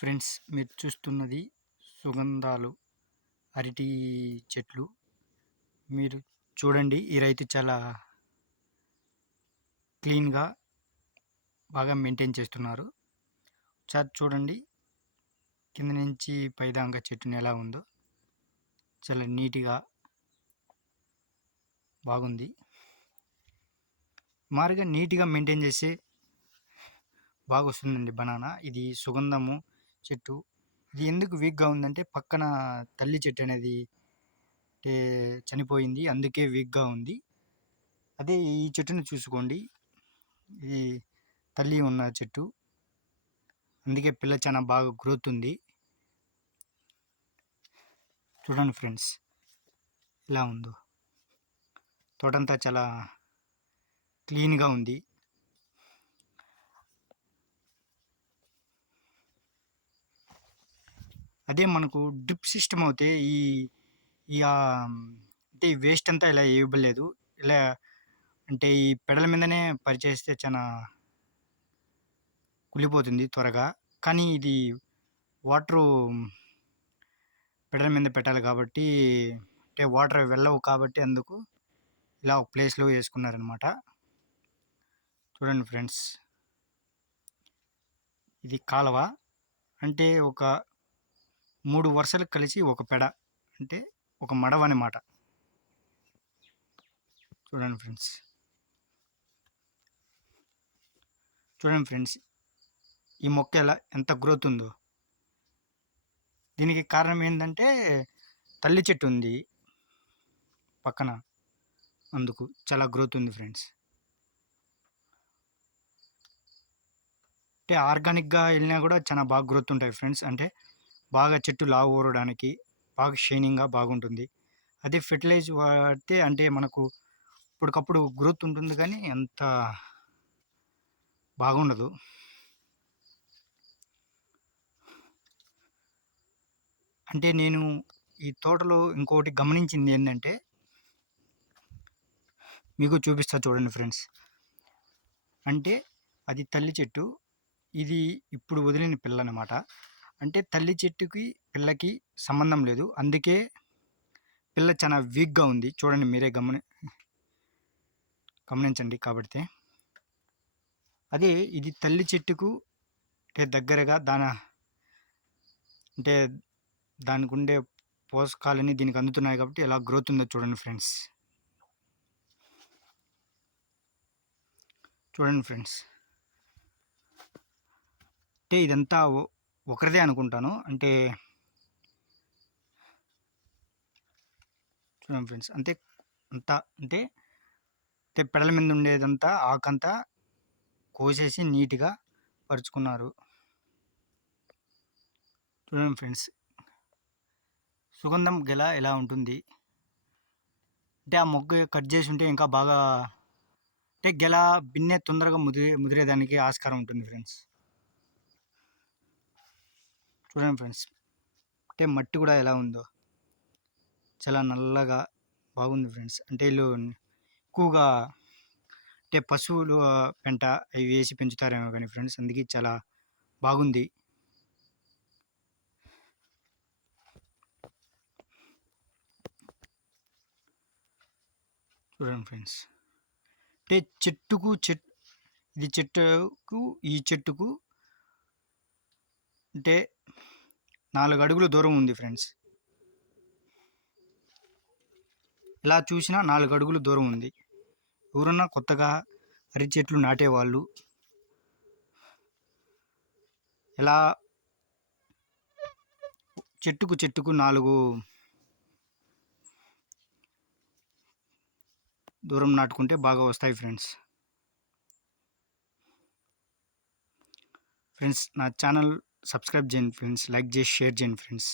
Friends, మీరు చూస్తున్నది సుగంధాలు అరటి చెట్లు. మీరు చూడండి, ఈ రైతు చాలా క్లీన్గా బాగా మెయింటైన్ చేస్తున్నారు. ఒకసారి చూడండి, కింద నుంచి పైదాకా చెట్టుని ఎలా ఉందో చాలా నీట్గా బాగుంది. మారుగా నీట్గా మెయింటైన్ చేస్తే బాగా వస్తుందండి బనానా. ఇది సుగంధము చెట్టు. ఇది ఎందుకు వీక్గా ఉందంటే పక్కన తల్లి చెట్టు అనేది చనిపోయింది, అందుకే వీక్గా ఉంది. అదే ఈ చెట్టుని చూసుకోండి, ఇది తల్లి ఉన్న చెట్టు, అందుకే పిల్ల చాలా బాగా గ్రోత్ ఉంది. చూడండి ఫ్రెండ్స్, ఎలా ఉందో తోటంతా చాలా క్లీన్గా ఉంది. అదే మనకు డ్రిప్ సిస్టమ్ అవుతే ఈ ఈ అంటే ఈ వేస్ట్ అంతా ఇలా ఇవ్వలేదు. ఇలా అంటే ఈ పెడల మీదనే పరిచేస్తే చాలా కుళ్ళిపోతుంది త్వరగా. కానీ ఇది వాటరు పెడల మీద పెట్టాలి కాబట్టి, అంటే వాటర్ వెళ్ళవు కాబట్టి అందుకు ఇలా ఒక ప్లేస్లో వేసుకున్నారనమాట. చూడండి ఫ్రెండ్స్, ఇది కాలువ. అంటే ఒక 3 వరుసలు కలిసి ఒక పెడ, అంటే ఒక మడవ అన్నమాట. చూడండి ఫ్రెండ్స్, చూడండి ఫ్రెండ్స్, ఈ మొక్క ఎంత గ్రోత్ ఉందో. దీనికి కారణం ఏంటంటే తల్లి చెట్టు ఉంది పక్కన, అందుకు చాలా గ్రోత్ ఉంది ఫ్రెండ్స్. అంటే ఆర్గానిక్గా వెళ్ళినా కూడా చాలా బాగా గ్రోత్ ఉంటాయి ఫ్రెండ్స్. అంటే బాగా చెట్టు లావు ఊరడానికి బాగా షైనింగ్గా బాగుంటుంది. అదే ఫెర్టిలైజ్ వాడితే అంటే మనకు ఇప్పటికప్పుడు గ్రోత్ ఉంటుంది కానీ అంత బాగుండదు. అంటే నేను ఈ తోటలో ఇంకోటి గమనించింది ఏంటంటే, మీకు చూపిస్తా చూడండి ఫ్రెండ్స్. అంటే అది తల్లి చెట్టు, ఇది ఇప్పుడు వదిలిన పిల్ల అన్నమాట. అంటే తల్లి చెట్టుకి పిల్లకి సంబంధం లేదు, అందుకే పిల్ల చాలా వీక్గా ఉంది. చూడండి, మీరే గమనించండి కాబట్టి. అదే ఇది తల్లి చెట్టుకు అంటే దగ్గరగా అంటే దానికి ఉండే పోషకాలని దీనికి అందుతున్నాయి కాబట్టి ఎలా గ్రోత్ ఉందో చూడండి ఫ్రెండ్స్. చూడండి ఫ్రెండ్స్, అంటే ఇదంతా ఒకరిదే అనుకుంటాను. అంటే చూడండి ఫ్రెండ్స్, అంతా అంటే పెడల మీద ఉండేదంతా ఆకంతా కోసేసి నీట్గా పరుచుకున్నారు. చూడండి ఫ్రెండ్స్, సుగంధం గెల ఎలా ఉంటుంది. అంటే ఆ మొగ్గ కట్ చేసి ఉంటే ఇంకా బాగా, అంటే గెల బిన్నె తొందరగా ముదిరేదానికి ఆస్కారం ఉంటుంది ఫ్రెండ్స్. చూడండి ఫ్రెండ్స్, అంటే మట్టి కూడా ఎలా ఉందో చాలా నల్లగా బాగుంది ఫ్రెండ్స్. అంటే వీళ్ళు ఎక్కువగా అంటే పశువులు పెంట అవి వేసి పెంచుతారేమో కానీ ఫ్రెండ్స్, అందుకే చాలా బాగుంది. చూడండి ఫ్రెండ్స్, అంటే ఇది చెట్టుకు ఈ చెట్టుకు అంటే 4 అడుగుల దూరం ఉంది ఫ్రెండ్స్. ఇలా చూసినా 4 అడుగుల దూరం ఉంది. ఎవరన్నా కొత్తగా అరటి చెట్లు నాటేవాళ్ళు ఇలా చెట్టుకు 4 దూరం నాటుకుంటే బాగా వస్తాయి ఫ్రెండ్స్. ఫ్రెండ్స్, నా ఛానల్ సబ్స్క్రైబ్ చేయండి ఫ్రెండ్స్, లైక్ చేసి షేర్ చేయండి ఫ్రెండ్స్.